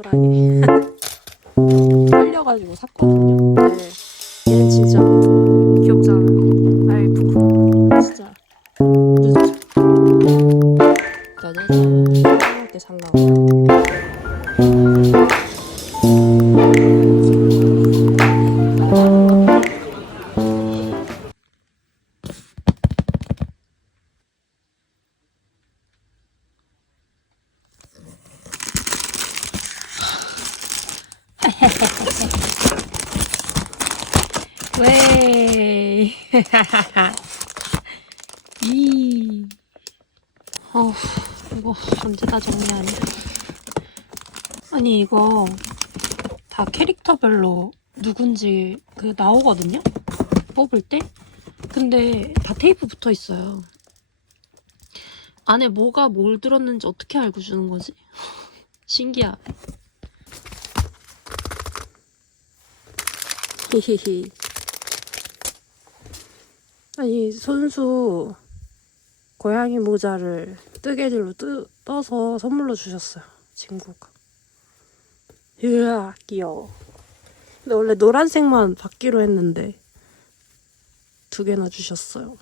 소라게. 끌려가지고 샀거든요. 네. 얘는 진짜 귀엽잖아요. 아이고, 진짜. 짜자잔. 이렇게 잘 나와. 왜? 이. 이거 언제 다 정리하냐? 아니 이거 다 캐릭터별로 누군지 그 나오거든요? 뽑을 때? 근데 다 테이프 붙어 있어요. 안에 뭐가 뭘 들었는지 어떻게 알고 주는 거지? 신기하네. 히히히. 아니 손수 고양이 모자를 뜨개질로 떠서 선물로 주셨어요. 친구가. 으아 귀여워. 근데 원래 노란색만 받기로 했는데 2개나 주셨어요.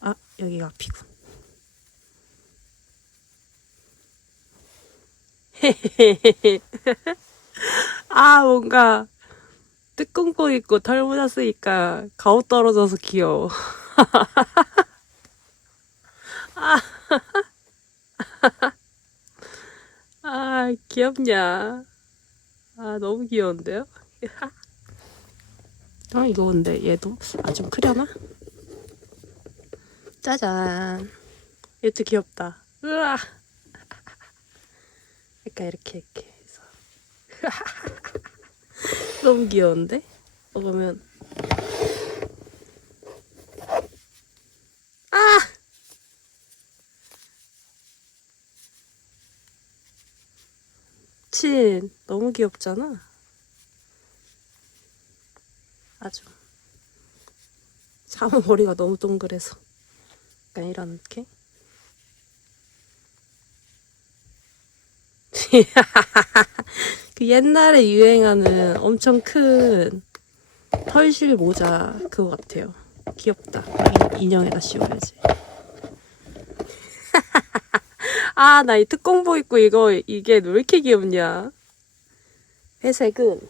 아 여기가 앞이군. 아 뭔가 뜨끈거 있고 털 모자 쓰니까 가오 떨어져서 귀여워. 아 귀엽냐. 아 너무 귀여운데요? 아 이거 근데 얘도 좀 크려나? 짜잔. 얘도 귀엽다. 으아. 약간 이렇게 해서 너무 귀여운데? 먹으면 아! 친 너무 귀엽잖아. 아주 사모 머리가 너무 동그래서 약간 이렇게 그 옛날에 유행하는 엄청 큰 털실 모자 그거 같아요. 귀엽다. 인형에다 씌워야지. 아, 나 이 특공복 입고 이게 왜 이렇게 귀엽냐? 회색은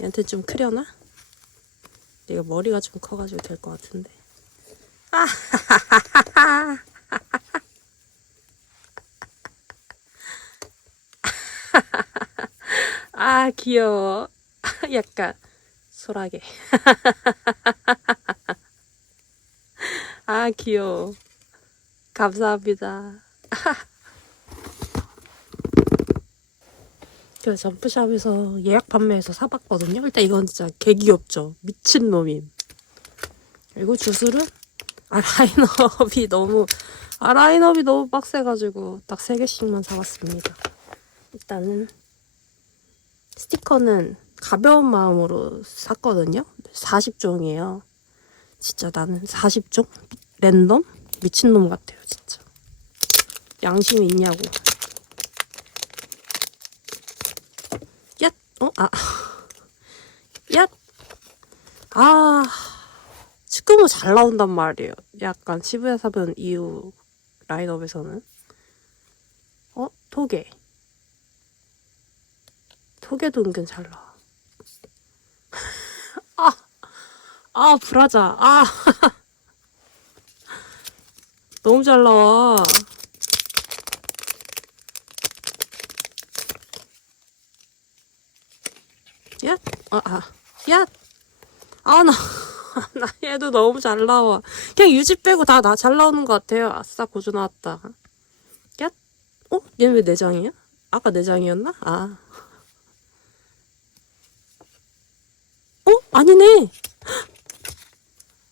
얘한테 좀 크려나? 얘가 머리가 좀 커가지고 될 것 같은데. 아, 아 귀여워. 약간 소라게. 아 귀여워. 감사합니다. 그 점프샵에서 예약 판매해서 사봤거든요. 일단 이건 진짜 개 귀엽죠. 미친놈임. 그리고 주술은 라인업이 너무 빡세가지고 딱 3개씩만 사봤습니다. 일단은 스티커는 가벼운 마음으로 샀거든요. 40종이에요. 진짜 나는 40종? 랜덤? 미친놈 같아요, 진짜. 양심이 있냐고. 얏! 얏! 아, 축구모 잘 나온단 말이에요. 약간 시부야 사변 이후 라인업에서는. 토게. 토게도 은근 잘 나와. 브라자. 너무 잘 나와. 얏! 얏! 나 얘도 너무 잘 나와. 그냥 유지 빼고 다 잘 나오는 것 같아요. 아싸, 고주 나왔다. 얏! 얘는 왜 내장이야? 아까 내장이었나? 아니네!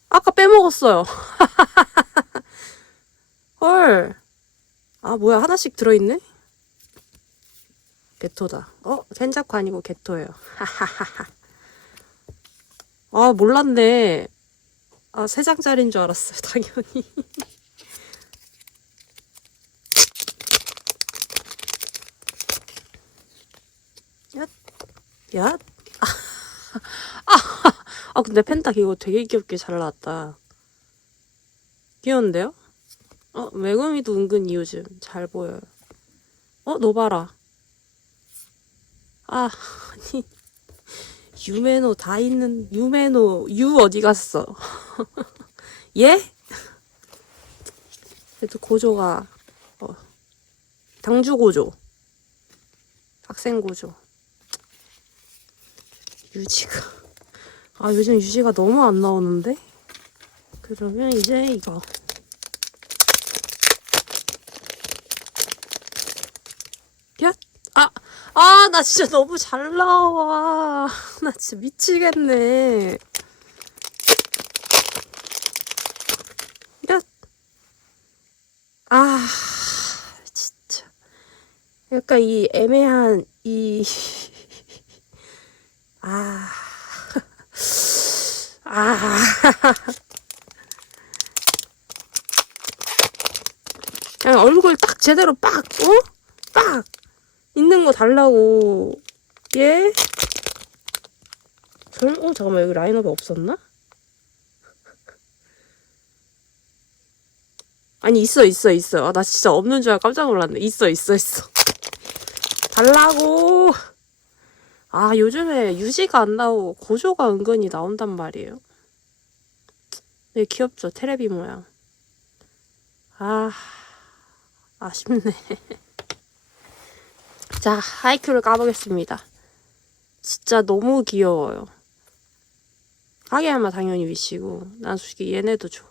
아까 빼먹었어요. 헐. 뭐야, 하나씩 들어있네? 게토다. 켄자쿠 아니고 게토예요. 몰랐네. 3장짜리인 줄 알았어요, 당연히. 얏, 얏. 근데 펜타 이거 되게 귀엽게 잘 나왔다. 귀여운데요? 매금이도 은근히 요즘 잘 보여요. 너 봐라. 아니. 유메노 다 있는, 유메노, 유 어디 갔어? 예? 그래도 고조가, 당주 고조. 학생 고조. 유지가. 요즘 유지가 너무 안 나오는데? 그러면 이제 이거. 야! 나 진짜 너무 잘 나와. 나 진짜 미치겠네. 야! 진짜. 약간 이 애매한, 그냥 얼굴 딱 제대로 빡 있는 거 달라고. 예? 잠깐만, 여기 라인업에 없었나? 아니, 있어. 나 진짜 없는 줄 알고 깜짝 놀랐네. 있어. 달라고. 요즘에 유지가 안 나오고 고조가 은근히 나온단 말이에요. 되게 귀엽죠? 테레비 모양. 아쉽네. 자, 하이큐를 까보겠습니다. 진짜 너무 귀여워요. 카게야마 당연히 위시고, 난 솔직히 얘네도 좋아.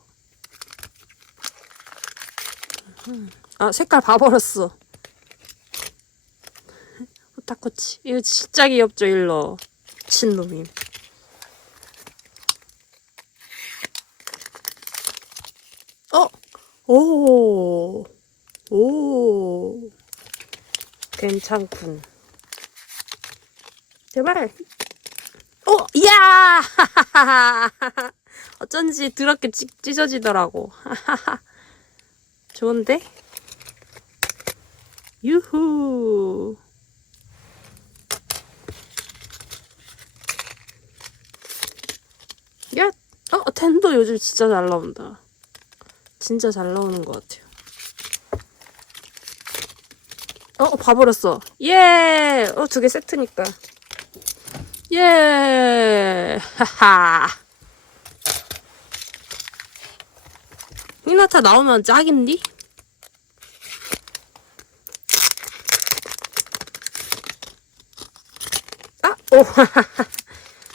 색깔 봐버렸어. 호타코치. 이거 진짜 귀엽죠, 일러. 미친놈임. 오. 괜찮군. 제발. 이야! 어쩐지 더럽게 찢어지더라고. 좋은데? 유후. 야! 텐도 요즘 진짜 잘 나온다. 진짜 잘 나오는 것 같아요. 봐버렸어. 예! 2개 세트니까. 예! 하하. 히나타 나오면 짝인디?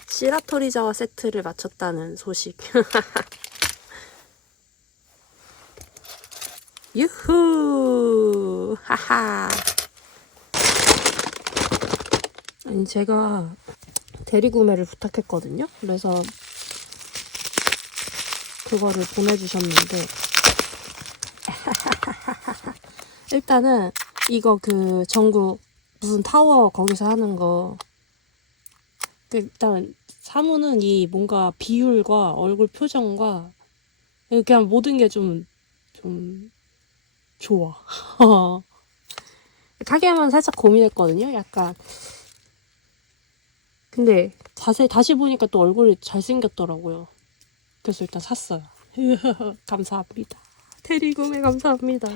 시라토리자와 세트를 맞췄다는 소식. 유후! 하하. 아니, 제가 대리구매를 부탁했거든요. 그래서 그거를 보내주셨는데 일단은 이거 전국 무슨 타워 거기서 하는 거 일단 사무는 이 뭔가 비율과 얼굴 표정과 그냥 모든 게 좀 좋아. 카게야마는 살짝 고민했거든요. 약간 근데 자세히 다시 보니까 또 얼굴이 잘생겼더라고요. 그래서 일단 샀어요. 감사합니다. 대리구매 감사합니다.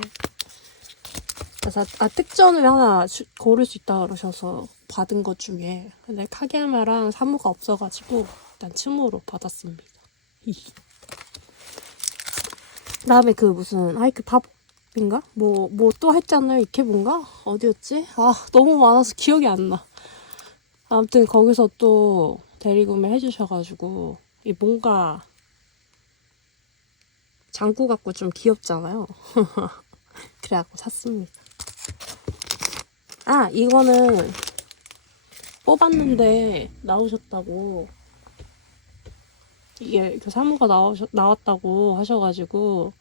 그래서 특전을 하나 고를 수 있다 그러셔서 받은 것 중에 근데 카게야마랑 사무가 없어가지고 일단 층으로 받았습니다. 그다음에 무슨 하이큐 팝인가? 뭐 또 했잖아요. 이케본가? 어디였지? 너무 많아서 기억이 안 나. 아무튼 거기서 또 대리구매 해주셔가지고 이 뭔가 장구 같고 좀 귀엽잖아요. 그래갖고 샀습니다. 이거는 뽑았는데 나오셨다고 이게 사무가 나왔다고 하셔가지고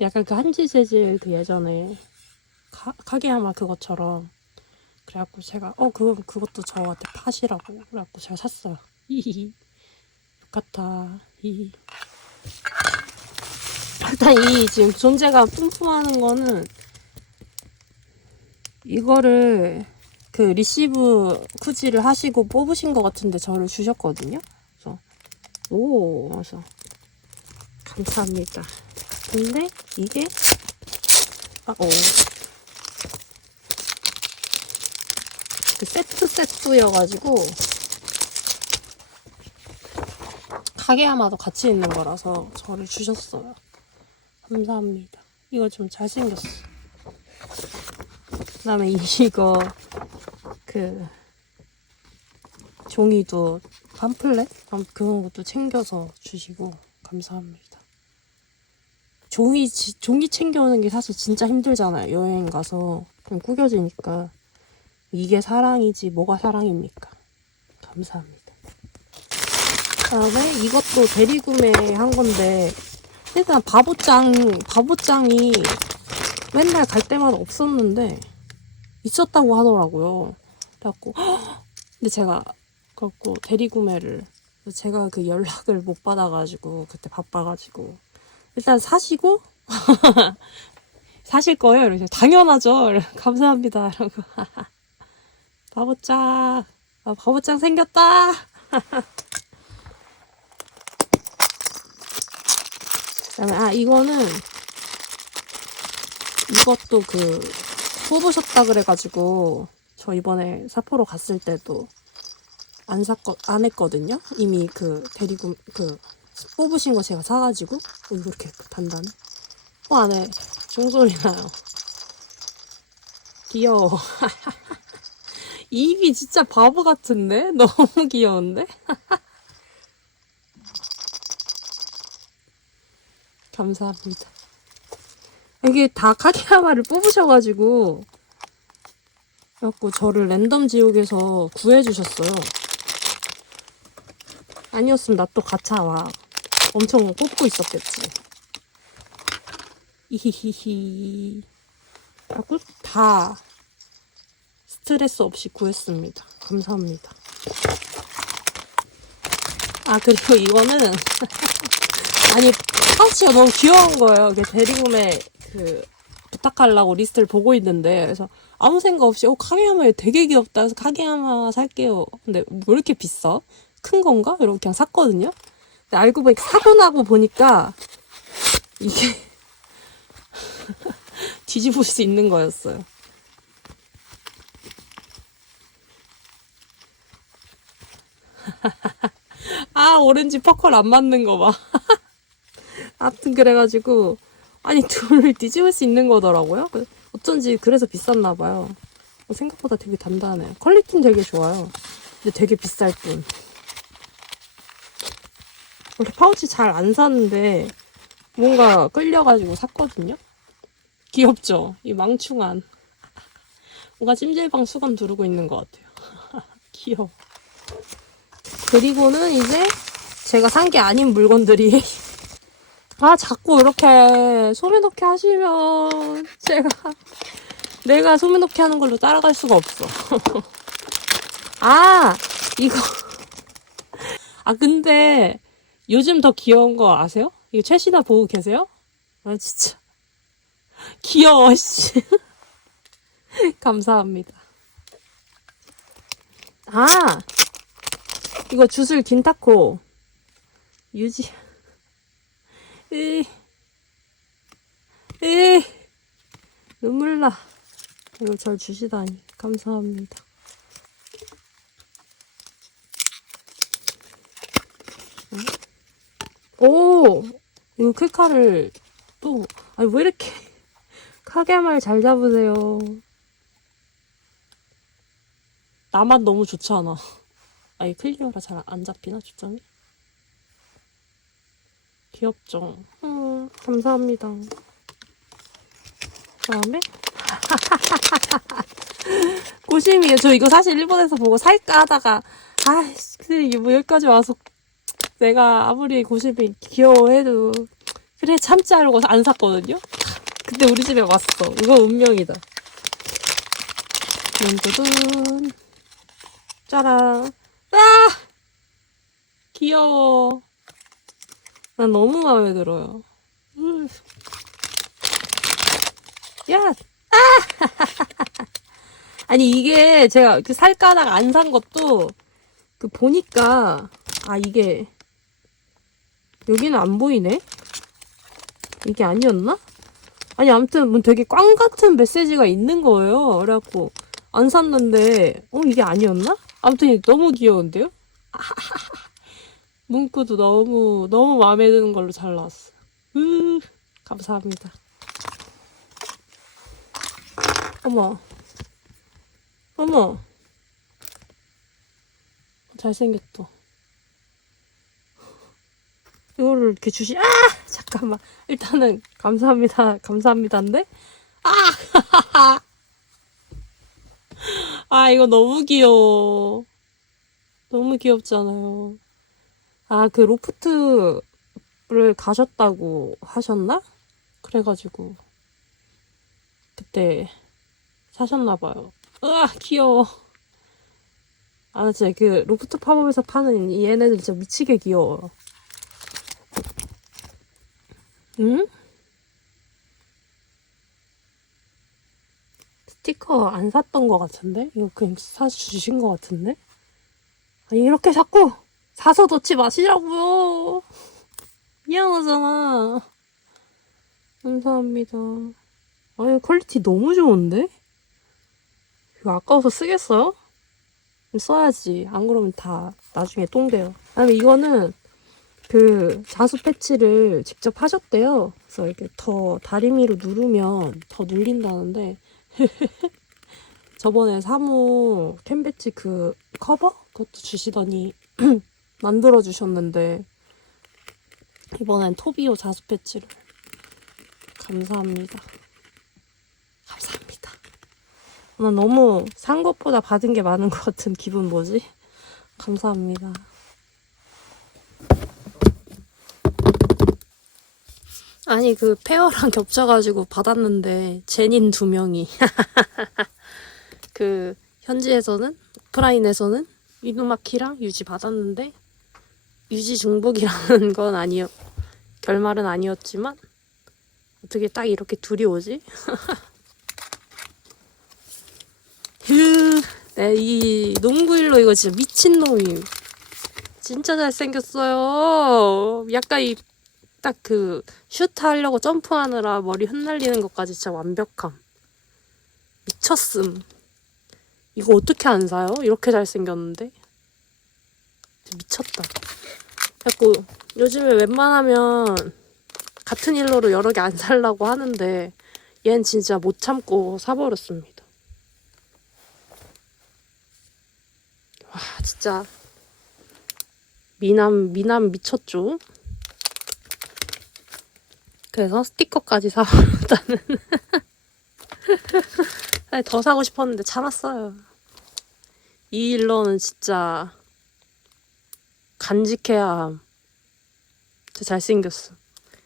약간 한지 재질 예전에 카게야마 그것처럼 그래갖고 제가 그것도 저한테 팥이라고 그래갖고 제가 샀어요. 히히히. 똑같아. 히히. 일단 지금 존재감 뿜뿜하는 거는 이거를 그 리시브 쿠지를 하시고 뽑으신 것 같은데 저를 주셨거든요. 그래서 그래서 감사합니다. 근데 이게 그 세트여가지고 카게야마도 같이 있는 거라서 저를 주셨어요. 감사합니다. 이거 좀 잘생겼어. 그 다음에 이거 그 종이도 팜플렛? 그런 것도 챙겨서 주시고 감사합니다. 종이 챙겨오는 게 사실 진짜 힘들잖아요. 여행 가서 그냥 구겨지니까. 이게 사랑이지 뭐가 사랑입니까? 감사합니다. 그다음에 이것도 대리구매한 건데 일단 바보짱이 맨날 갈 때마다 없었는데 있었다고 하더라고요. 그래갖고 근데 제가 그렇고 대리구매를 제가 그 연락을 못 받아가지고 그때 바빠가지고 일단 사시고 사실 거예요. 이러죠. 당연하죠. 감사합니다. 이러고 바보짱 생겼다. 그다음에 이것도 그 뽑으셨다 그래가지고 저 이번에 삿포로 갔을 때도 안 했거든요. 이미 그 뽑으신 거 제가 사가지고 이거 이렇게 단단해. 안에 종소리 나요. 귀여워. 입이 진짜 바보 같은데? 너무 귀여운데? 감사합니다. 이게 다 카게야마를 뽑으셔가지고 그래갖고 저를 랜덤 지옥에서 구해주셨어요. 아니었으면 나 또 가차 와 엄청 뽑고 있었겠지. 이히히히. 그래갖고 다 스트레스 없이 구했습니다. 감사합니다. 그리고 이거는 아니 파우치가 너무 귀여운 거예요. 대리구매 부탁하려고 리스트를 보고 있는데 그래서 아무 생각 없이 카게야마 되게 귀엽다 해서 카게야마 살게요. 근데 왜 이렇게 비싸? 큰 건가? 이러고 그냥 샀거든요. 근데 알고 보니까 사고 나고 보니까 이게 뒤집을 수 있는 거였어요. 오렌지 퍼컬 안 맞는 거 봐. 아무튼 그래가지고 둘을 뒤집을 수 있는 거더라고요. 어쩐지 그래서 비쌌나 봐요. 생각보다 되게 단단해요. 퀄리티는 되게 좋아요. 근데 되게 비쌀 뿐. 원래 파우치 잘 안 사는데 뭔가 끌려가지고 샀거든요. 귀엽죠? 이 망충한. 뭔가 찜질방 수건 두르고 있는 것 같아요. 귀여워. 그리고는 이제 제가 산 게 아닌 물건들이 자꾸 이렇게 소매넣기 하시면 내가 소매넣기 하는 걸로 따라갈 수가 없어. 이거 근데 요즘 더 귀여운 거 아세요? 이거 최신화 보고 계세요? 진짜 귀여워 씨. 감사합니다. 이거 주술 긴타코 유지 눈물 나. 이걸 절 주시다니 감사합니다. 이거 클카를 또 왜 이렇게 카게야마를 잘 잡으세요. 나만 너무 좋잖아. 이 클리어라 잘 안 잡히나 초점이? 귀엽죠? 감사합니다. 그다음에 고심이에요. 저 이거 사실 일본에서 보고 살까 하다가 근데 이게 여기까지 와서 내가 아무리 고심이 귀여워해도 그래 참자 이러고 안 샀거든요. 근데 우리 집에 왔어. 이거 운명이다. 눈두둔 짜란. 귀여워. 난 너무 마음에 들어요. 야! 아니, 이게 제가 그 살까다가 안 산 것도 그 보니까, 아, 이게, 여기는 안 보이네? 이게 아니었나? 아니, 아무튼 뭐 되게 꽝 같은 메시지가 있는 거예요. 그래갖고, 안 샀는데, 이게 아니었나? 아무튼 너무 귀여운데요? 문구도 너무 마음에 드는 걸로 잘 나왔어. 감사합니다. 어머. 어머. 잘생겼다. 이거를 이렇게 잠깐만. 일단은, 감사합니다인데? 이거 너무 귀여워. 너무 귀엽잖아요. 그 로프트를 가셨다고 하셨나? 그래가지고, 그때 사셨나봐요. 귀여워. 진짜 그 로프트 팝업에서 파는 이 얘네들 진짜 미치게 귀여워. 응? 스티커 안 샀던 것 같은데? 이거 그냥 사주신 것 같은데? 아니, 이렇게 자꾸 사서 넣지 마시라고요. 미안하잖아. 감사합니다. 퀄리티 너무 좋은데? 이거 아까워서 쓰겠어요? 써야지. 안 그러면 다 나중에 똥돼요. 아니, 이거는 그 자수 패치를 직접 하셨대요. 그래서 이렇게 더 다리미로 누르면 더 눌린다는데 저번에 사무 캔배치 그 커버? 그것도 주시더니 만들어 주셨는데 이번엔 토비오 자수 패치를 감사합니다. 감사합니다. 나 너무 산 것보다 받은 게 많은 것 같은 기분 뭐지? 감사합니다. 아니 그 페어랑 겹쳐가지고 받았는데 제닌 2명이 그 현지에서는 오프라인에서는 이누마키랑 유지 받았는데 유지 중복이라는 건 결말은 아니었지만 어떻게 딱 이렇게 둘이 오지? 이 농구일로 이거 진짜 미친놈이 진짜 잘생겼어요. 약간 딱 그 슈트 하려고 점프하느라 머리 흩날리는 것까지 진짜 완벽함. 미쳤음. 이거 어떻게 안 사요? 이렇게 잘생겼는데? 미쳤다. 자꾸 요즘에 웬만하면 같은 일로로 여러 개 안 살라고 하는데 얜 진짜 못 참고 사버렸습니다. 와 진짜 미남 미쳤죠? 그래서 스티커까지 사버렸다는. 더 사고 싶었는데 참았어요. 이 일러는 진짜 간직해야 진짜 잘생겼어.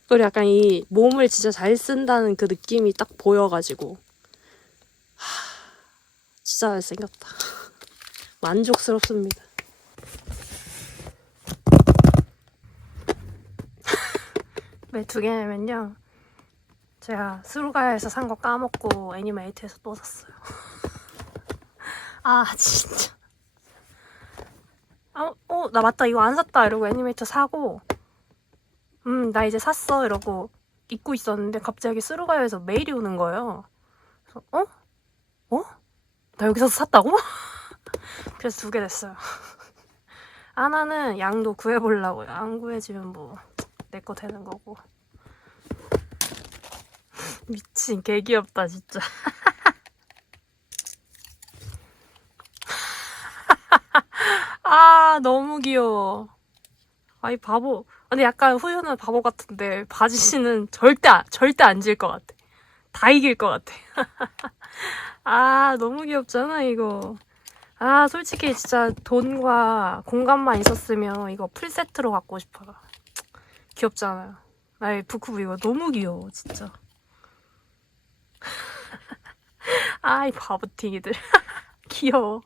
그리고 약간 이 몸을 진짜 잘 쓴다는 그 느낌이 딱 보여가지고 진짜 잘생겼다. 만족스럽습니다. 왜 2개냐면요. 제가 스루가야에서 산 거 까먹고 애니메이트에서 또 샀어요. 진짜. 나 맞다. 이거 안 샀다. 이러고 애니메이터 사고 나 이제 샀어. 이러고 입고 있었는데 갑자기 스루가야에서 메일이 오는 거예요. 그래서 나 여기서 샀다고? 그래서 2개 됐어요. 하나는 양도 구해보려고요. 안 구해지면 뭐 내 거 되는 거고. 미친 개 귀엽다 진짜. 너무 귀여워. 이 바보. 근데 약간 후유는 바보 같은데 바지씨는 절대 안 질 것 같아. 다 이길 것 같아. 너무 귀엽잖아 이거. 솔직히 진짜 돈과 공간만 있었으면 이거 풀세트로 갖고 싶어. 귀엽잖아요. 이 부쿠부 이거 너무 귀여워 진짜. 이 바보팅이들. 귀여워.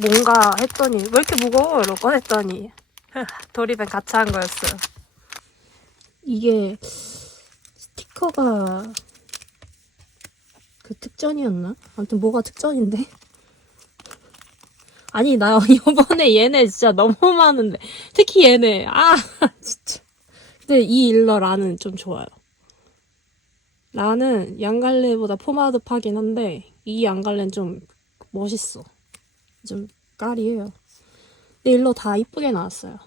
뭔가 했더니 왜 이렇게 무거워? 이러고 꺼냈더니 도리벤 같이 한 거였어요. 이게 스티커가 그 특전이었나? 아무튼 뭐가 특전인데? 아니 나 이번에 얘네 진짜 너무 많은데 특히 얘네 진짜. 근데 이 일러 라는 좀 좋아요. 라는 양갈래보다 포마드 파긴 한데 이 양갈래는 좀 멋있어. 좀 까리해요. 근데 일러 다 이쁘게 나왔어요.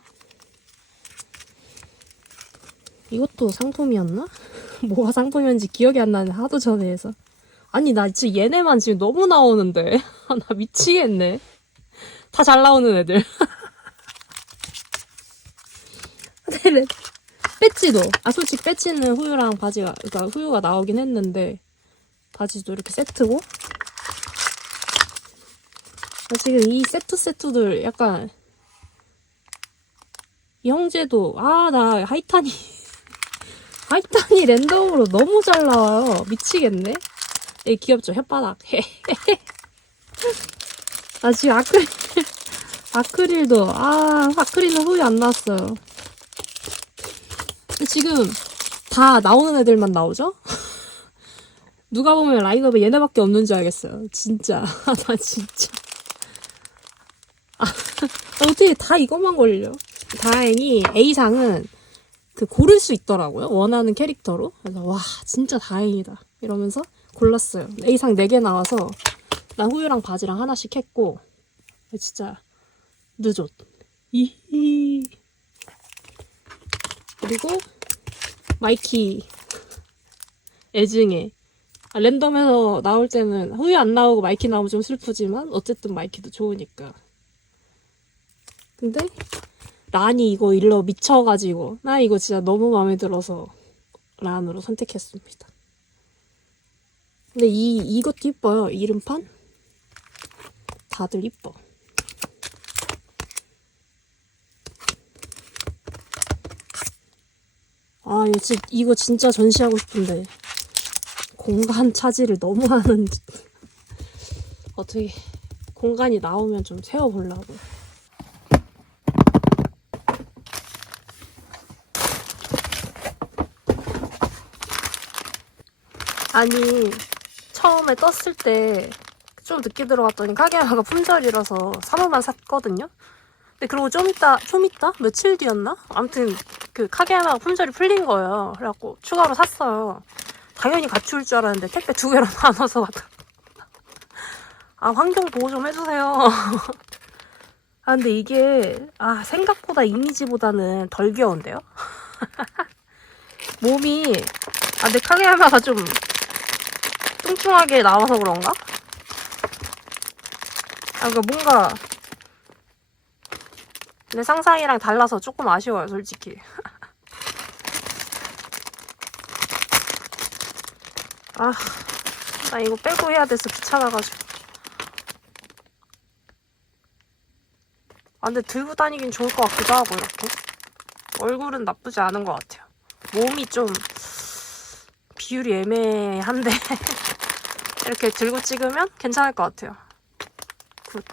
이것도 상품이었나? 뭐가 상품이었는지 기억이 안 나네. 하도 전에 해서. 아니 나 지금 얘네만 지금 너무 나오는데 나 미치겠네. 다 잘 나오는 애들. 근데 배지도 솔직히 배지는 후유랑 바지가 그러니까 후유가 나오긴 했는데 바지도 이렇게 세트고 지금 이 세트들 약간 이 형제도 나 하이타니 랜덤으로 너무 잘 나와요. 미치겠네. 얘 귀엽죠? 혓바닥. 나 지금 아크릴도 아크릴은 후유 안 나왔어요. 근데 지금 다 나오는 애들만 나오죠? 누가 보면 라인업에 얘네밖에 없는 줄 알겠어요. 진짜. 나 진짜. 어떻게 다 이것만 걸려? 다행히 A상은 그 고를 수 있더라고요. 원하는 캐릭터로. 그래서 와 진짜 다행이다. 이러면서 골랐어요. A상 4개 나와서 난 후유랑 바지랑 하나씩 했고 진짜 늦었. 이히. 그리고 마이키 애증에 랜덤에서 나올 때는 후유 안 나오고 마이키 나오면 좀 슬프지만 어쨌든 마이키도 좋으니까. 근데 란이 이거 일러 미쳐가지고 나 이거 진짜 너무 마음에 들어서 란으로 선택했습니다. 근데 이것도 이뻐요. 이름판 다들 이뻐. 이거 진짜 전시하고 싶은데 공간 차지를 너무 하는. 어떻게 공간이 나오면 좀 세워보려고. 아니 처음에 떴을 때 좀 늦게 들어갔더니 카게야마가 품절이라서 3호만 샀거든요. 근데 그러고 좀 있다 며칠 뒤였나? 아무튼 그 카게야마가 품절이 풀린 거예요. 그래갖고 추가로 샀어요. 당연히 같이 올 줄 알았는데 택배 2개로 나눠서 왔다. 환경 보호 좀 해주세요. 근데 이게 생각보다 이미지보다는 덜 귀여운데요? 몸이 근데 카게야마가 좀 뚱뚱하게 나와서 그런가? 그러니까 뭔가 내 상상이랑 달라서 조금 아쉬워요, 솔직히. 나 이거 빼고 해야 돼서 귀찮아가지고. 근데 들고 다니긴 좋을 것 같기도 하고, 이렇게. 얼굴은 나쁘지 않은 것 같아요. 몸이 좀 비율이 애매한데 이렇게 들고 찍으면 괜찮을 것 같아요. 굿.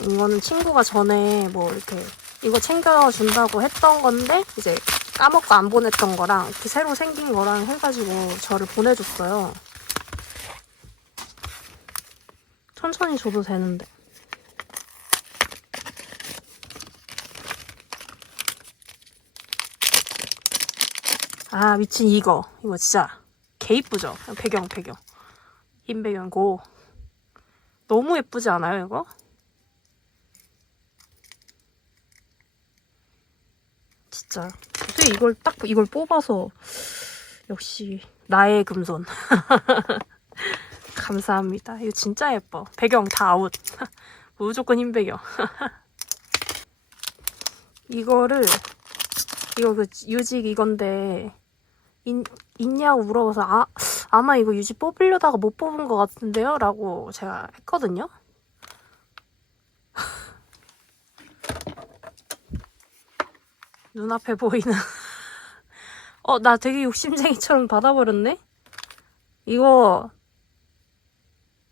이거는 친구가 전에 뭐 이렇게 이거 챙겨준다고 했던 건데 이제 까먹고 안 보냈던 거랑 이렇게 새로 생긴 거랑 해가지고 저를 보내줬어요. 천천히 줘도 되는데. 미친 이거 진짜 개 이쁘죠? 배경 흰 배경 고 너무 예쁘지 않아요 이거? 진짜 어떻게 이걸 뽑아서. 역시 나의 금손. 감사합니다. 이거 진짜 예뻐. 배경 다 아웃. 무조건 흰 배경. 이거 그 유직 이건데 있냐고 물어봐서 아마 이거 유직 뽑으려다가 못 뽑은 것 같은데요? 라고 제가 했거든요. 눈앞에 보이는 나 되게 욕심쟁이처럼 받아버렸네? 이거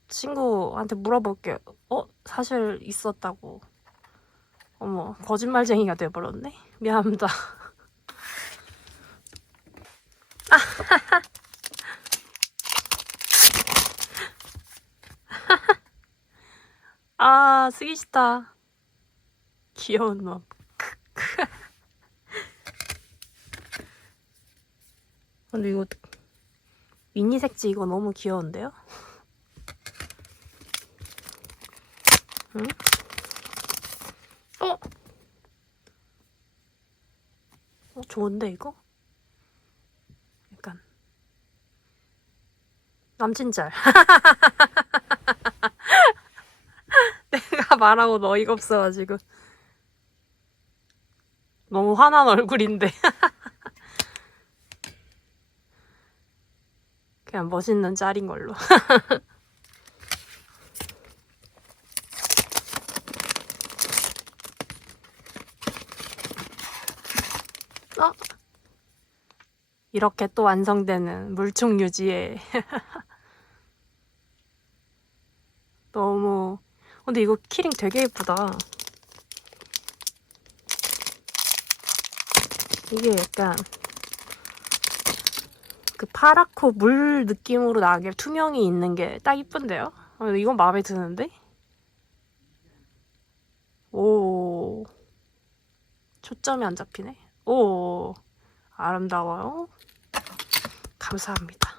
친구한테 물어볼게요. 사실 있었다고. 어머, 거짓말쟁이가 돼버렸네? 미안합니다. 아, 쓰기 싫다. 귀여운 놈. 근데 이거 미니 색지 이거 너무 귀여운데요? 응? 어? 좋은데 이거? 약간 남친 짤. 내가 말하고 너 어이가 없어가지고 너무 화난 얼굴인데. 그냥 멋있는 짤인 걸로. 이렇게 또 완성되는 물총 유지에 너무. 근데 이거 키링 되게 예쁘다. 이게 약간 그 파랗고 물 느낌으로 나게 투명이 있는 게 딱 이쁜데요? 이건 마음에 드는데? 오, 초점이 안 잡히네. 오, 아름다워요. 감사합니다.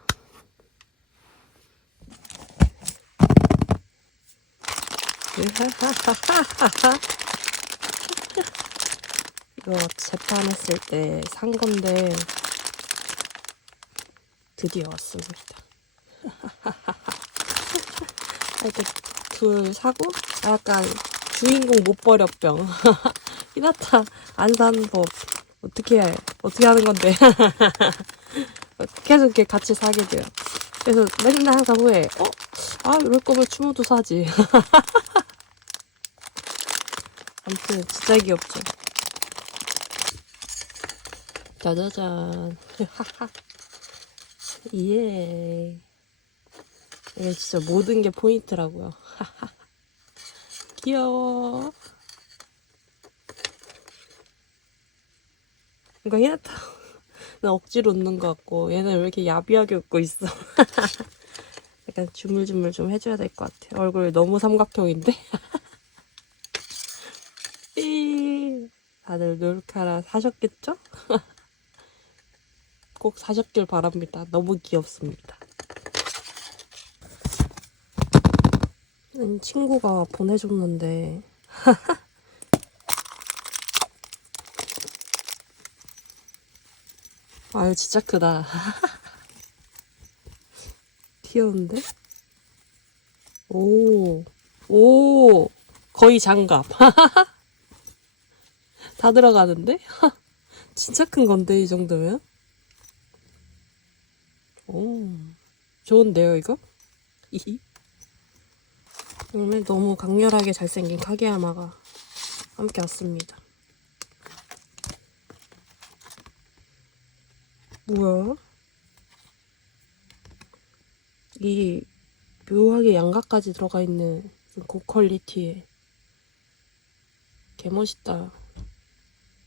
이거 재판했을 때 산 건데 드디어 왔습니다. 이렇게 둘 사고 약간 주인공 못 버려 병. 히나타 안 사는 법 어떻게 하는 건데. 계속 이렇게 같이 사게 돼요. 그래서 맨날 항상 후회. 이럴 거면 추모도 사지. 아무튼 진짜 귀엽죠. 짜자잔. 예. 이게 진짜 모든 게 포인트라고요. 귀여워. 이거 히나타 나 억지로 웃는 것 같고 얘는 왜 이렇게 야비하게 웃고 있어. 약간 주물주물 좀 해줘야 될 것 같아. 얼굴 너무 삼각형인데. 다들 놀카라 사셨겠죠? 꼭 사셨길 바랍니다. 너무 귀엽습니다. 친구가 보내줬는데 아유 진짜 크다. 귀여운데? 오, 거의 장갑. 다 들어가는데? 진짜 큰 건데, 이 정도면? 오, 좋은데요, 이거? 오늘 너무 강렬하게 잘생긴 카게야마가 함께 왔습니다. 뭐야? 이 묘하게 양각까지 들어가 있는 고퀄리티에 개멋있다.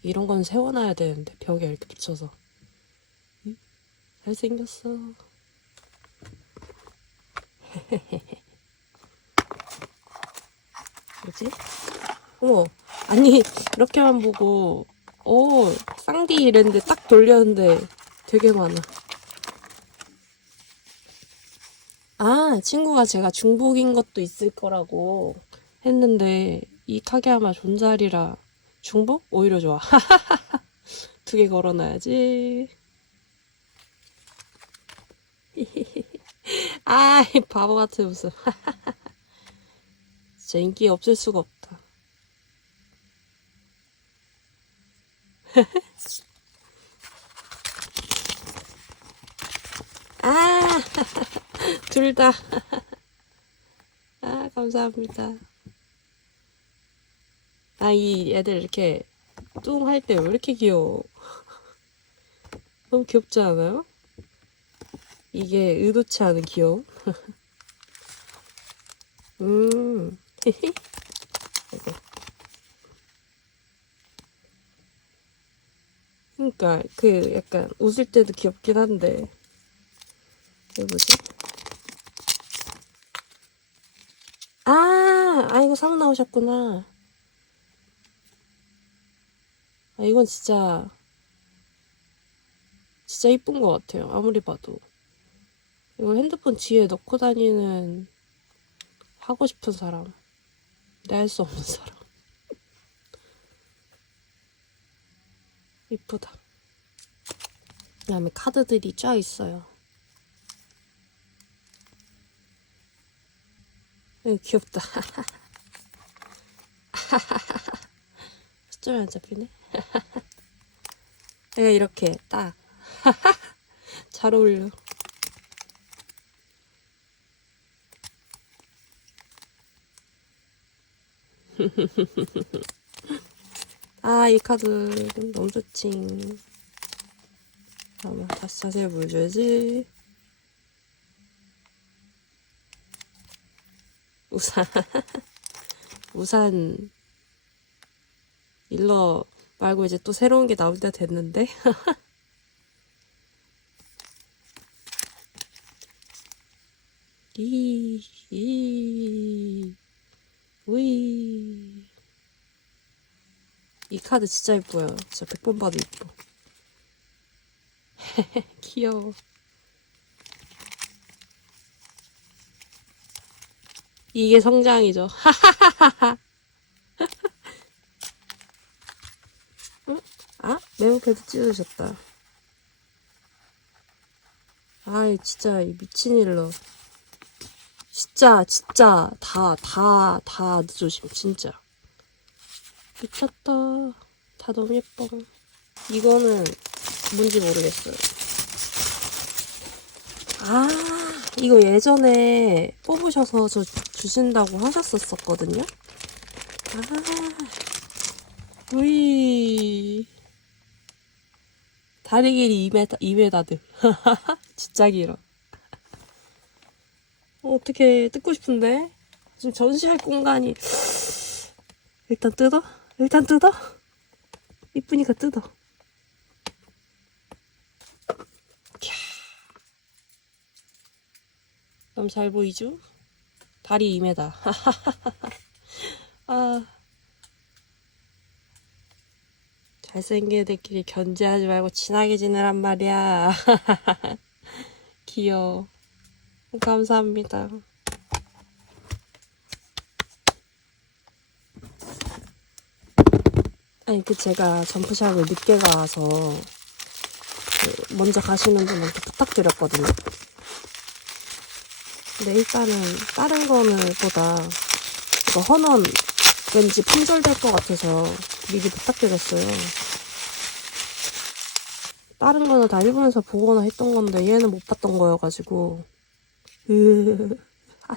이런 건 세워놔야 되는데 벽에 이렇게 붙여서. 잘생겼어. 뭐지? 어머, 아니 이렇게만 보고 쌍디 이랬는데 딱 돌렸는데 되게 많아. 친구가 제가 중복인 것도 있을 거라고 했는데 이 카게야마 존잘이라 중복? 오히려 좋아. 2개 걸어놔야지. 이 바보 같은 웃음. 진짜 인기 없을 수가 없다. 둘 다. 감사합니다. 이 애들 이렇게 뚱 할 때 왜 이렇게 귀여워. 너무 귀엽지 않아요? 이게 의도치 않은 귀여움. 그러니까 그 약간 웃을 때도 귀엽긴 한데 이거 뭐지? 이거 사고 나오셨구나. 이건 진짜 이쁜 것 같아요. 아무리 봐도. 이거 핸드폰 뒤에 넣고 다니는 하고 싶은 사람. 내 할 수 없는 사람. 이쁘다. 그 다음에 카드들이 쫙 있어요. 귀엽다. 숫자를 안 잡히네. 내가 이렇게 딱 잘 어울려. 이 카드 너무 좋지. 잠깐만, 다시 자세히 보여줘야지. 우산. 우산. 일러 말고 이제 또 새로운 게 나올 때 됐는데. 우이. 이 카드 진짜 예뻐요. 진짜 100번 봐도 예뻐. 귀여워. 이게 성장이죠. 메모패드 찢어졌다. 진짜 이 미친 일러. 진짜 다 늦어짐 진짜. 미쳤다. 다 너무 예뻐. 이거는 뭔지 모르겠어요. 이거 예전에 뽑으셔서 저 주신다고 하셨었거든요. 우이. 다리 길이 2m들. 진짜 길어. 어떻게 뜯고 싶은데? 지금 전시할 공간이. 일단 뜯어? 이쁘니까 뜯어. 너무 잘 보이죠? 다리 2m. 잘생긴 애들끼리 견제하지 말고 친하게 지내란 말이야. 귀여워. 감사합니다. 제가 점프샵을 늦게 가서 먼저 가시는 분한테 부탁드렸거든요. 근데 일단은 다른 거는 보다 이거 헌원 왠지 품절될 것 같아서 미리 부탁드렸어요. 다른 거는 다 일본에서 보거나 했던 건데 얘는 못 봤던 거여가지고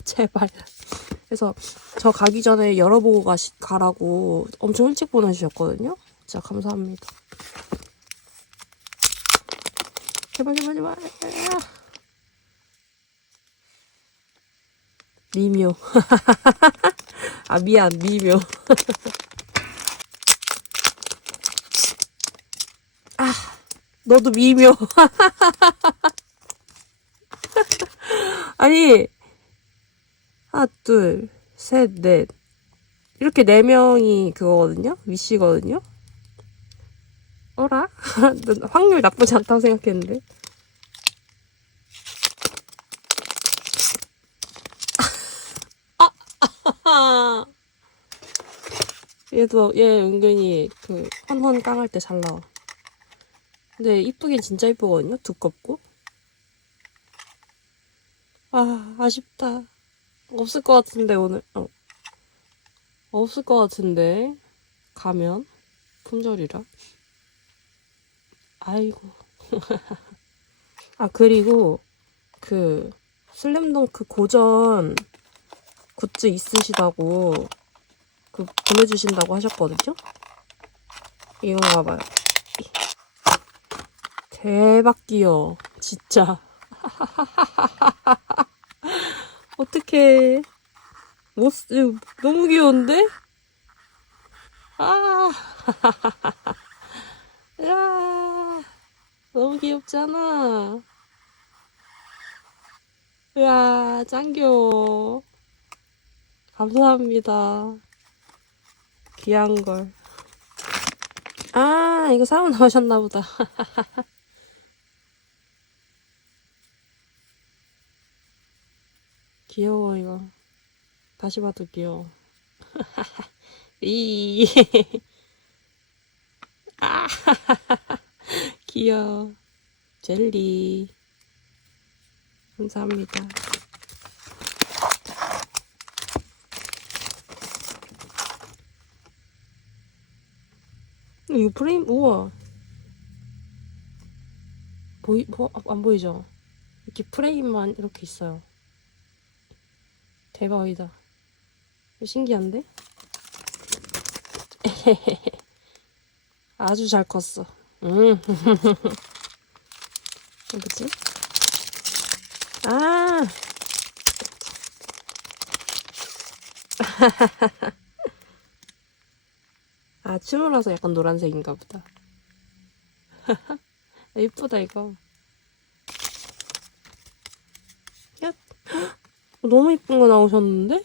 제발. 그래서 저 가기 전에 열어보고 가라고 엄청 일찍 보내주셨거든요. 진짜 감사합니다. 제발. 미묘. 미안, 미묘. 너도 미묘. 아니, 하나, 둘, 셋, 넷. 이렇게 4명이 그거거든요? 위시거든요? 어라? 확률 나쁘지 않다고 생각했는데. 얘 은근히 헌헌 깡할 때 잘 나와. 근데 이쁘긴 진짜 이쁘거든요? 두껍고. 아쉽다. 없을 것 같은데, 오늘. 없을 것 같은데. 가면. 품절이라. 아이고. 그리고, 슬램덩크 고전 굿즈 있으시다고, 보내주신다고 하셨거든요? 이건가 봐요. 대박 귀여워. 진짜. 어떡해. 너무 귀여운데? 야, 너무 귀엽잖아. 우와, 짱 귀여워. 감사합니다. 귀한 걸. 아, 이거 사고 나오셨나 보다. 귀여워, 이거. 다시 봐도 귀여워. 이, 아, 귀여워. 젤리. 감사합니다. 이 프레임, 우와. 안 보이죠? 이렇게 프레임만 이렇게 있어요. 대박이다. 신기한데? 아주 잘 컸어. 뭐지? 아! 아, 춤으로서 약간 노란색인가 보다. 예쁘다, 이거. 야, 너무 예쁜 거 나오셨는데?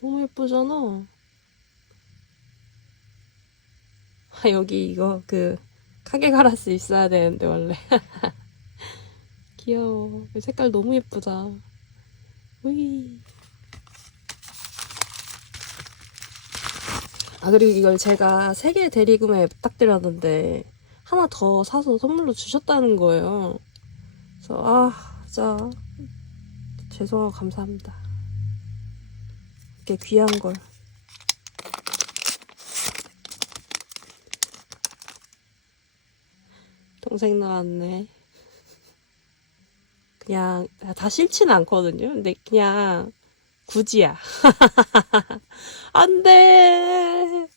너무 예쁘잖아. 아, 여기 이거 카게가라스 있어야 되는데 원래. 귀여워. 색깔 너무 예쁘다. 우이. 아, 그리고 이걸 제가 3개 대리구매 부탁드렸는데 하나 더 사서 선물로 주셨다는 거예요. 그래서 진짜 죄송하고 감사합니다. 이렇게 귀한 걸. 동생 나왔네. 그냥 다 싫지는 않거든요. 근데 그냥 굳이야. 안 돼.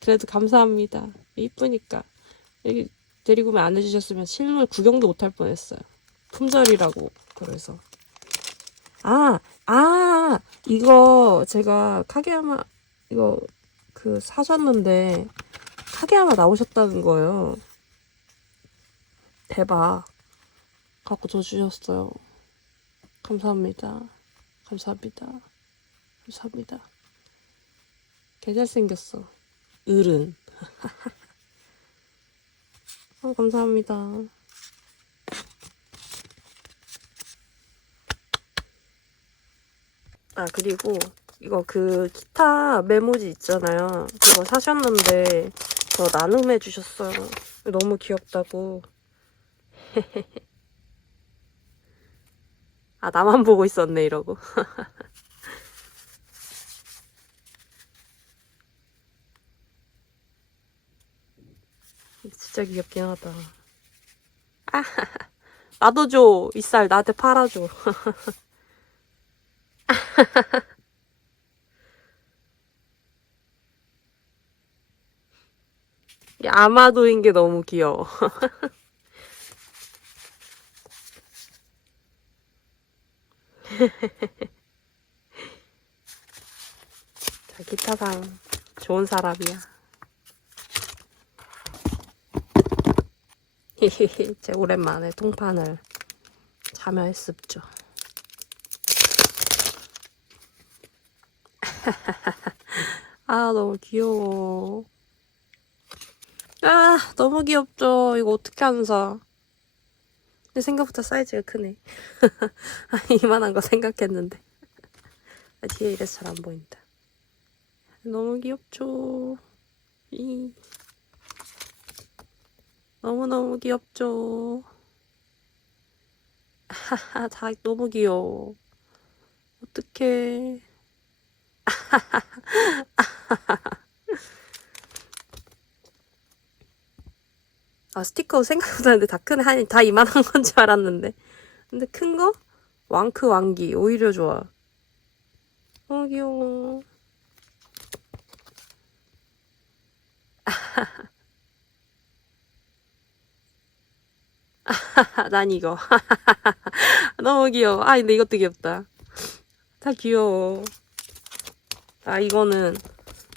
그래도 감사합니다. 이쁘니까. 여기 데리고 오면 안 해주셨으면 실물 구경도 못 할 뻔했어요. 품절이라고. 그래서. 이거 제가 카게야마, 이거 사셨는데, 카게야마 나오셨다는 거예요. 대박. 갖고 저 주셨어요. 감사합니다. 감사합니다. 감사합니다. 개 잘생겼어. 어른. 감사합니다. 그리고 이거 기타 메모지 있잖아요. 그거 사셨는데 저 나눔해 주셨어요. 너무 귀엽다고. 나만 보고 있었네 이러고. 진짜 귀엽긴 하다. 나도 줘. 이 쌀 나한테 팔아줘. 이 아마도인 게 너무 귀여워. 자, 기타상 좋은 사람이야. 제 오랜만에 통판을 참여했습죠. 너무 귀여워. 너무 귀엽죠? 이거 어떻게 안 사? 근데 생각보다 사이즈가 크네. 이만한 거 생각했는데. 뒤에 이래서 잘 안 보인다. 너무 귀엽죠? 너무너무 귀엽죠? 다 너무 귀여워. 어떡해. 스티커 생각보다 근데 다 크네. 다 이만한 건 줄 알았는데. 근데 큰 거? 왕크 왕기. 오히려 좋아. 너무 귀여워. 난 이거. 너무 귀여워. 근데 이것도 귀엽다. 다 귀여워. 이거는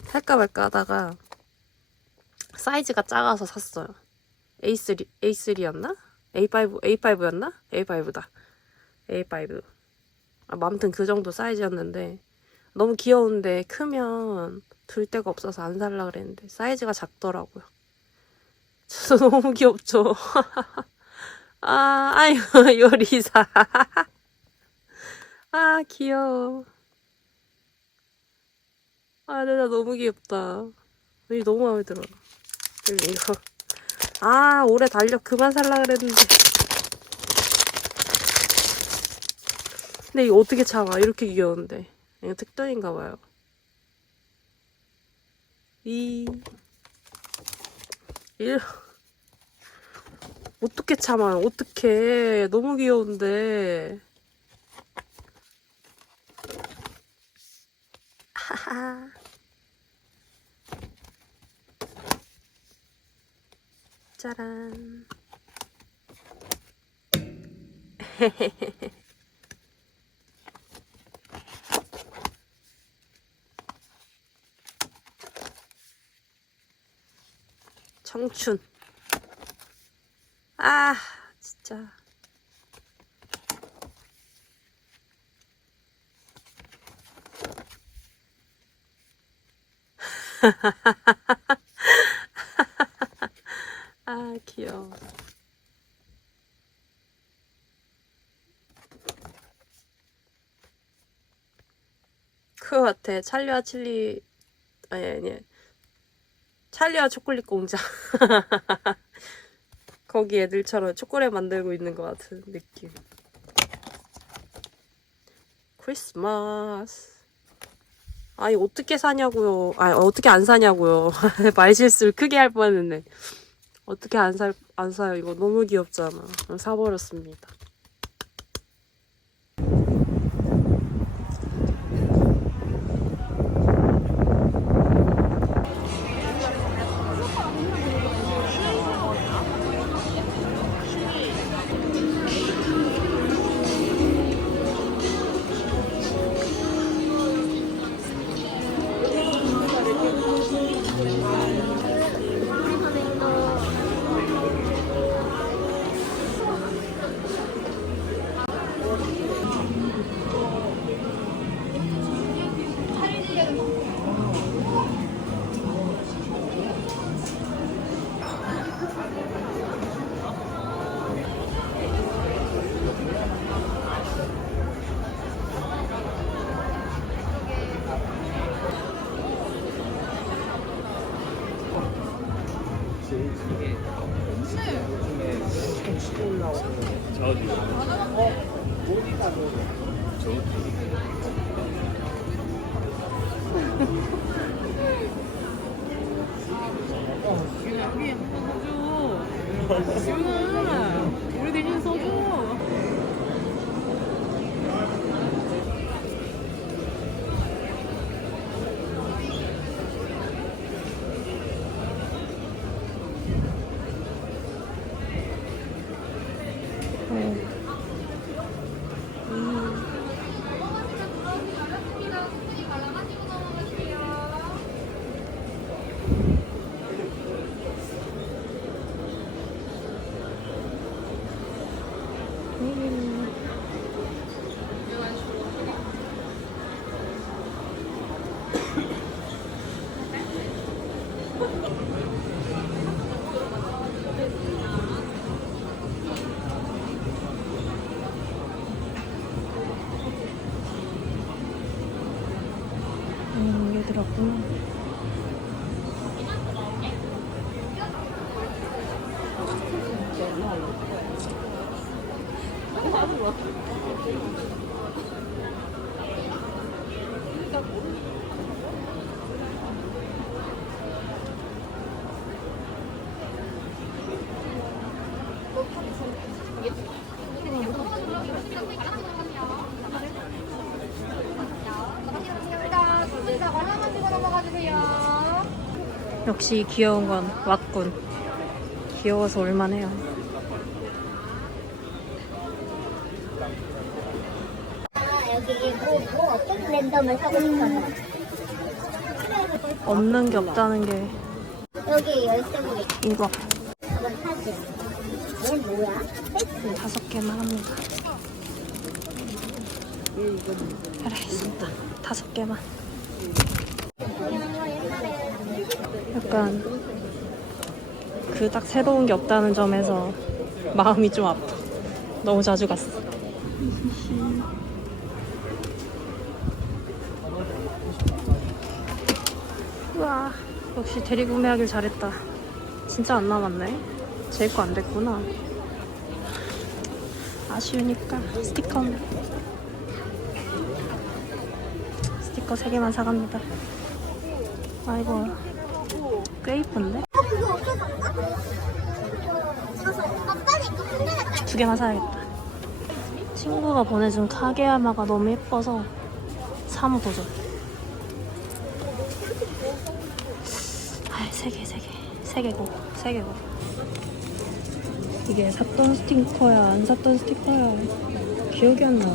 살까 말까 하다가 사이즈가 작아서 샀어요. A3였나? A5였나? A5다. A5. 아무튼 그 정도 사이즈였는데 너무 귀여운데 크면 둘 데가 없어서 안 살라 그랬는데 사이즈가 작더라고요. 저도 너무 귀엽죠? 아유, 요리사. 귀여워. 진짜 너무 귀엽다. 이 너무 마음에 들어. 그리고 이거. 오래 달력 그만 살라 그랬는데. 근데 이거 어떻게 참아? 이렇게 귀여운데. 이거 특전인가 봐요. 어떻게 참아요? 어떻게? 너무 귀여운데. 하하. 짜란. 청춘. 진짜. 귀여워. 그거 같아. 찰리와 칠리, 아니. 찰리와 초콜릿 공장. 거기 애들처럼 초콜릿 만들고 있는 것 같은 느낌. 크리스마스. 이거 어떻게 사냐고요. 어떻게 안 사냐고요. 말실수를 크게 할 뻔했네. 어떻게 안 사요? 이거 너무 귀엽잖아. 사버렸습니다. 여기 한번 써줘. 지훈아, 우리 대신 써줘. 이게 들었구나. 역시 귀여운 건 왔군. 귀여워서 올만해요. 여기 뭐 어떤 랜덤을 사고 싶어요? 없는 게 없다는 게 여기 열쇠고리 이거. 이건 사진 얘 뭐야? 5개만 합니다. 알겠습니다. 5개만. 약간 그 딱 새로운 게 없다는 점에서 마음이 좀 아파. 너무 자주 갔어. 우와, 역시 대리구매하길 잘했다. 진짜 안 남았네. 제 거 안 됐구나. 아쉬우니까 스티커 3개만 사갑니다. 아이고, 꽤 이쁜데? 그거 없어졌나? 아빠니까 혼내겠다. 2개만 사야겠다. 친구가 보내준 카게야마가 너무 예뻐서 사무 도전. 아, 3개고. 이게 샀던 스티커야, 안 샀던 스티커야. 기억이 안 나.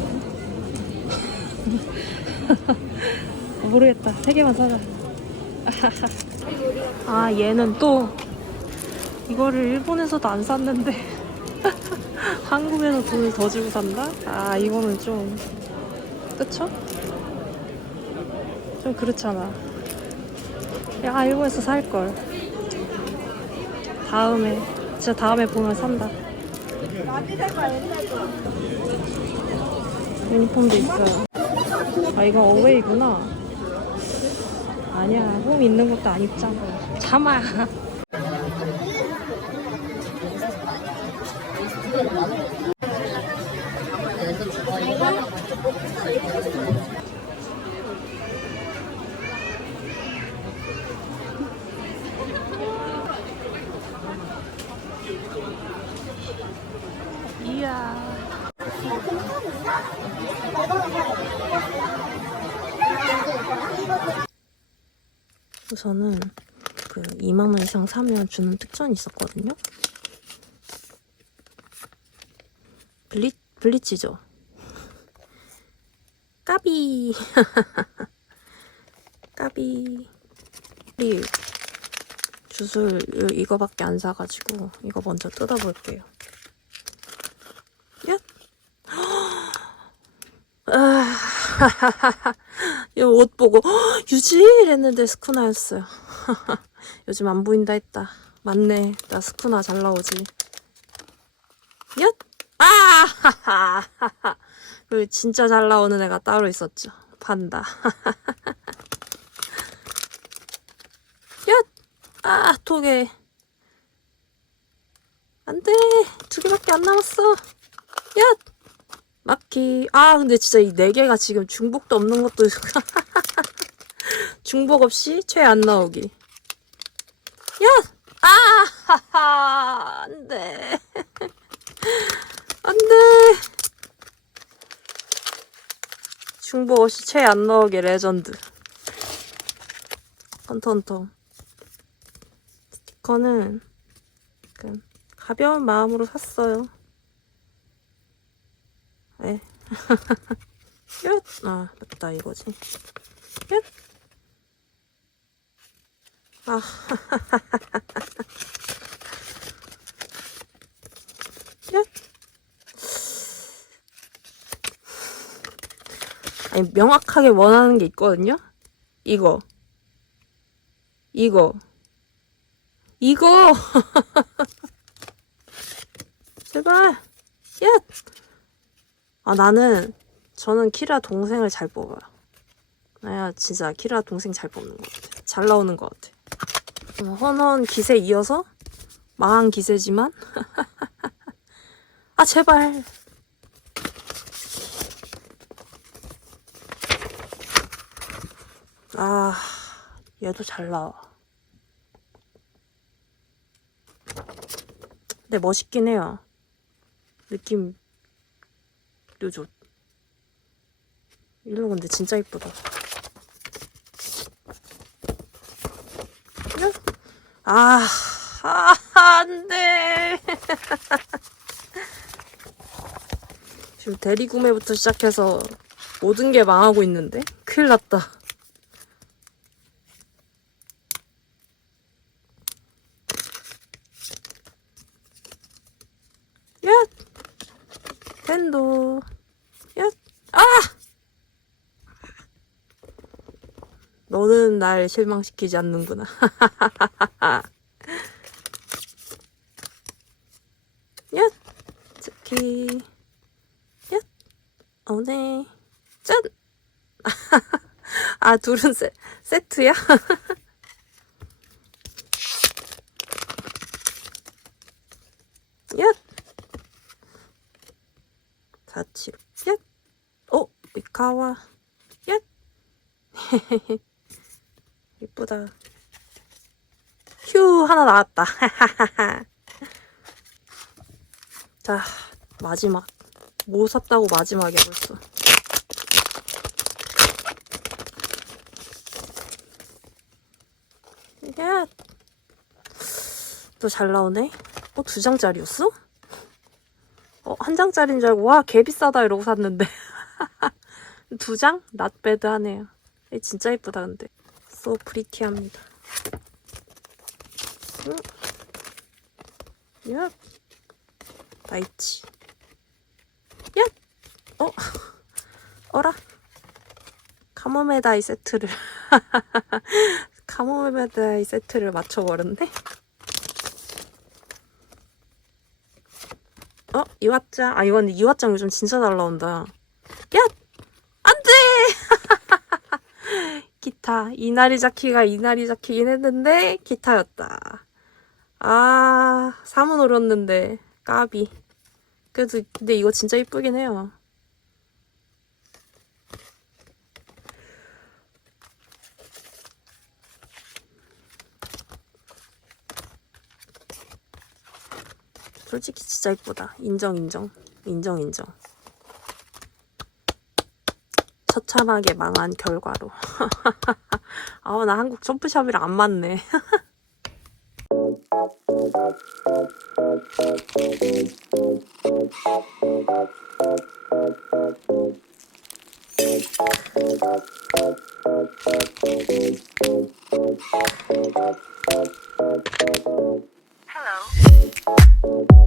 모르겠다. 3개만 사자. 아, 얘는 또 이거를 일본에서도 안 샀는데 한국에서 돈을 더 주고 산다? 아, 이거는 좀 그쵸? 좀 그렇잖아. 야, 일본에서 살걸. 진짜 다음에 보면 산다. 유니폼도 있어요. 아, 이건 어웨이구나. 아니야, 홈 있는 것도 안 입잖아. 참아. 이야. 우선은 그 2만 원 이상 사면 주는 특전이 있었거든요. 블리치죠. 까비. 까비. 주술 이거밖에 안 사가지고 이거 먼저 뜯어볼게요. 야. 이 옷 보고 유지 이랬는데 스쿠나였어요. 요즘 안 보인다 했다. 맞네, 나 스쿠나 잘 나오지. 얏! 아! 그 진짜 잘 나오는 애가 따로 있었죠. 판다. 얏! 아, 톡에 안돼, 2개밖에 안 남았어. 얏! 마키. 아, 근데 진짜 이 4개가 지금 중복도 없는 것도 중복 없이 최 안 나오기. 야! 아! 하하! 안 돼. 안 돼. 중복 없이 최 안 나오기 레전드. 헌터헌터. 스티커는 약간 가벼운 마음으로 샀어요. 왜? 얏! 아, 맞다, 이거지. 얏! 아, 얏! 아니, 명확하게 원하는 게 있거든요? 이거. 제발. 얏! 아, 저는 키라 동생을 잘 뽑아요. 나야 진짜 키라 동생 잘 뽑는 것 같아. 잘 나오는 것 같아. 헌원 기세 이어서 망한 기세지만 아, 제발. 아, 얘도 잘 나와. 근데 멋있긴 해요. 느낌 료조. 일로 근데 진짜 이쁘다. 아, 안 돼. 지금 대리구매부터 시작해서 모든 게 망하고 있는데? 큰일 났다. 샌도. 야! 아! 너는 날 실망시키지 않는구나. 야! 스키. 야! 오네. 짠! 아, 둘은 세트야? 야! 사치로. 야! 미카와. 야! 이쁘다. 휴, 하나 나왔다. 자, 마지막. 뭐 샀다고 마지막이야, 벌써. 야! 또 잘 나오네? 2장짜리였어? 한 장짜리인 줄 알고, 와, 개 비싸다 이러고 샀는데. 2장? not bad 하네요. 진짜 이쁘다, 근데. so pretty합니다. 야! 나이치. 야! 어라? 카모메다이 세트를. 카모메다이 세트를 맞춰버렸네? 이왓짱. 아, 이건 이왓짱 요즘 진짜 잘 나온다. 야! 안 돼! 기타. 이나리자키가 이나리자키긴 했는데, 기타였다. 아, 사문 오렸는데, 까비. 그래도, 근데 이거 진짜 이쁘긴 해요. 솔직히 진짜 이쁘다. 인정. 처참하게 망한 결과로. 나 한국 점프샵이랑 안 맞네. Hello.